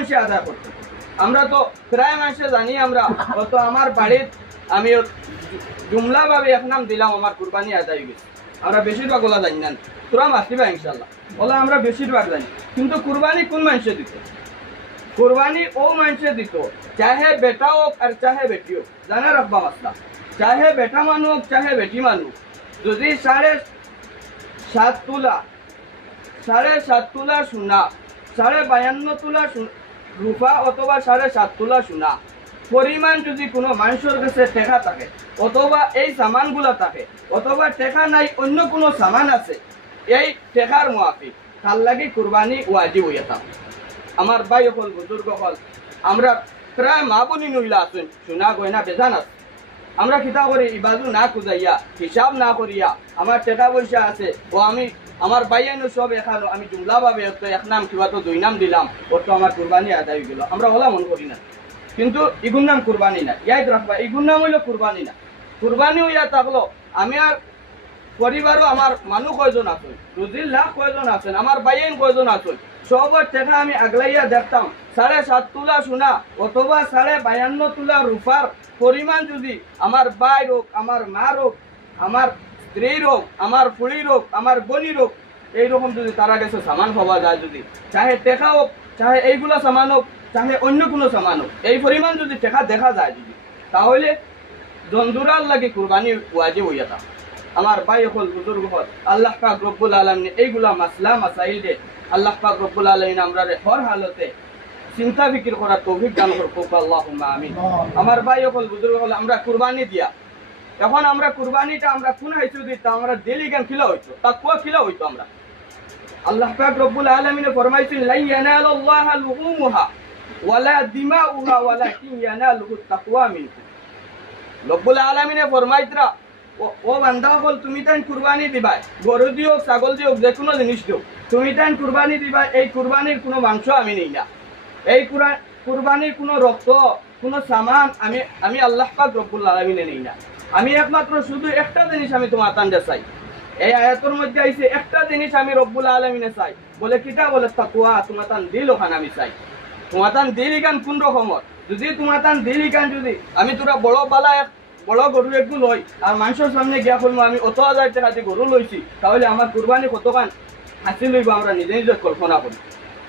মানুষে আদায় করতে। আমরা তো প্রায় মানুষে জানি, আমরা তো আমার বাড়ির আমি জুমলাভাবে এক নাম দিলাম, আমার কুরবানি আদায় হয়ে গেছে। আমরা বেশিরভাগ ওলা জানি না, তোরা মাসিবা ইনশাল্লাহ ওলা আমরা বেশিরভাগ জানি। কিন্তু কুরবানি কোন মানুষে দিত? কুরবানি ও মানুষে দিত চাহে বেটা হোক আর চাহে বেটি হোক। জানে রাখবা মাসলা, চাহে বেটা মানুষ হোক চাহে বেটি মানুষ, যদি 7.5 তোলা 7.5 তোলা সোনা, 52 তোলা রূপা অথবা 7.5 তোলা সোনা পরিমাণ যদি কোনো মানুষের কাছে টেকা থাকে, অথবা এই সামানগুলা থাকে, অথবা টেকা নাই অন্য কোনো সামান আছে, এই টেকার মুআফিক তার লাগি কুরবানি ওয়াজিব হইয়া থাকে। আমার ভাই হল, বুজুর্গ হল, আমরা প্রায় মা বনি নইলা আছেন, সোনা গয়না বেজান আছে। আমরা কিতা করি, ইবাদু না খুঁজাইয়া হিসাব না করিয়া আমার টাকা পয়সা আছে ও আমি আমার বাইয়ানো সব এখানো আমি জুমলাভাবে এক নাম কিবা তো 2 নাম দিলাম, ওর তো আমার কুরবানি আদায় হয়ে গেল, আমরা ওলা মনে করি না। কিন্তু ইগুর নাম কুরবানি না, ইয়াদ রাখবা, ইগুর নাম হইল কুরবানি না। কুরবানি হইয়া থাকলো আমি আর পরিবারও আমার মানুষ কয়জন আছেন, রুজির লাখ কয়জন আছেন, আমার বাইয়ান কয়জন আছেন, সবার টাকা আমি আগলাইয়া দেখতাম 7.5 তোলা সোনা অথবা 52 তোলা রূপার পরিমাণ যদি আমার ভাই হোক, আমার মা হোক, আমার স্ত্রীর হোক, আমার ফুড়ির হোক, আমার বোনির হোক, এইরকম যদি তারা কাছে সামান পাওয়া যায়, যদি চাহে টেকা হোক, চাহে এইগুলা সামান হোক, চাহে অন্য কোনো সামান হোক, এই পরিমাণ যদি টেকা দেখা যায় যদি, তাহলে জঞ্জুরার লাগে কুরবানি ওয়াজিব হইয়া থাকে। আমার ভাই হল, বুজুর্গ হল, আল্লাহ পাক রব্বুল আলামিন এইগুলা মাসলা মাসাইল দে আল্লাহ পাক রব্বুল আলামিন আমরা হর হালতে চিন্তা ফিকির করার তৌফিক দান করুক, আল্লাহুম্মা আমিন। আমার ভাই হল, বুজুর্গ হল, আমরা কুরবানি দিয়া এখন আমরা কুরবানিটা আমরা কোন হইতো দিতাম, আমরা দিলি গান খিলা হইতো, তাকওয়া খিলা হইতো। আমরা আল্লাহ পাক রব্বুল আলামিন ফরমাইছেন লা ইয়ানালুল্লাহা লুহুমুহা ওয়ালা দিমাউহা ওয়ালাকিন ইয়ানালুহু তাকওয়া মিনকুম। রব্বুল আলামিন ফরমাইতরা ও বান্দা হল, তুমি তাই কুরবানি দিবা, গরু দিও, ছাগল দিও, যে কোনো জিনিস দিও, তুমি তাই কুরবানি দিবা, এই কুরবানির কোনো মাংস আমি নেই না, এই কুরবানির কোনো রক্ত, কোনো সামান আমি আল্লাহ পাক রব্বুল আলামিনে নেই না। আমি একমাত্র শুধু একটা জিনিস আমি তোমার তান্ডে চাই, এই আয়াতের মধ্যে আইছে একটা জিনিস আমি রব্বুল আলামিনে চাই, বলে কিটা, বলে তাকওয়া। তোমার তান দিল ওখানে আমি চাই, তোমার তান দিল গান কোন রকমত, যদি তোমার তান দিল গান যদি আমি তোরা বড় গরু একটু লই আর মানুষের সামনে গিয়া করবো আমি অত 1000 টাকা দিয়ে গরু লইছি, তাহলে আমার কুরবানি কতখান হাসিল হইব আমরা নিজে নিজে কল্পনা করি।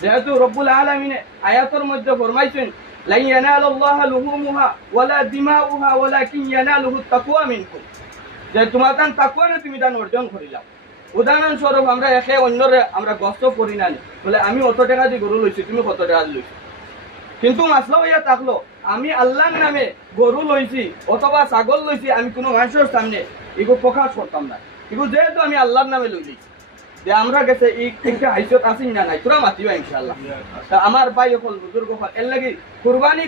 যেহেতু রব্বুল আলামিনে আয়াতের মধ্যে ফরমাইছেন লা ইয়ানালুল্লাহা লুহুমুহা ওয়ালা দিমাউহা ওয়ালাকিন ইয়ানালুহু তাকওয়া মিনকুম, যে তোমার তান তাকওয়া তুমি দান অর্জন করিলাম। উদাহরণস্বরূপ আমরা একে অন্যরে আমরা গস্ত করি না, বলে আমি অত টাকা দিয়ে গরু লইছি, তুমি কত টাকা লইছি, কিন্তু মাসলা হইয়া থাকলো আমি আল্লাহর নামে গরু লইছি অথবা ছাগল লইছি, আমি কোনো মানুষের সামনে এগুলো প্রকাশ করতাম না। এগুলো যেহেতু আমি আল্লাহর নামে লই লইছি, যে আমরা গেছে এই একটা হাইসত আসি না নাই, তোরা মাতিবা ইনশাআল্লাহ। আমার ভাই হল, বুজুর্গ হল, এর লাগি কুরবানি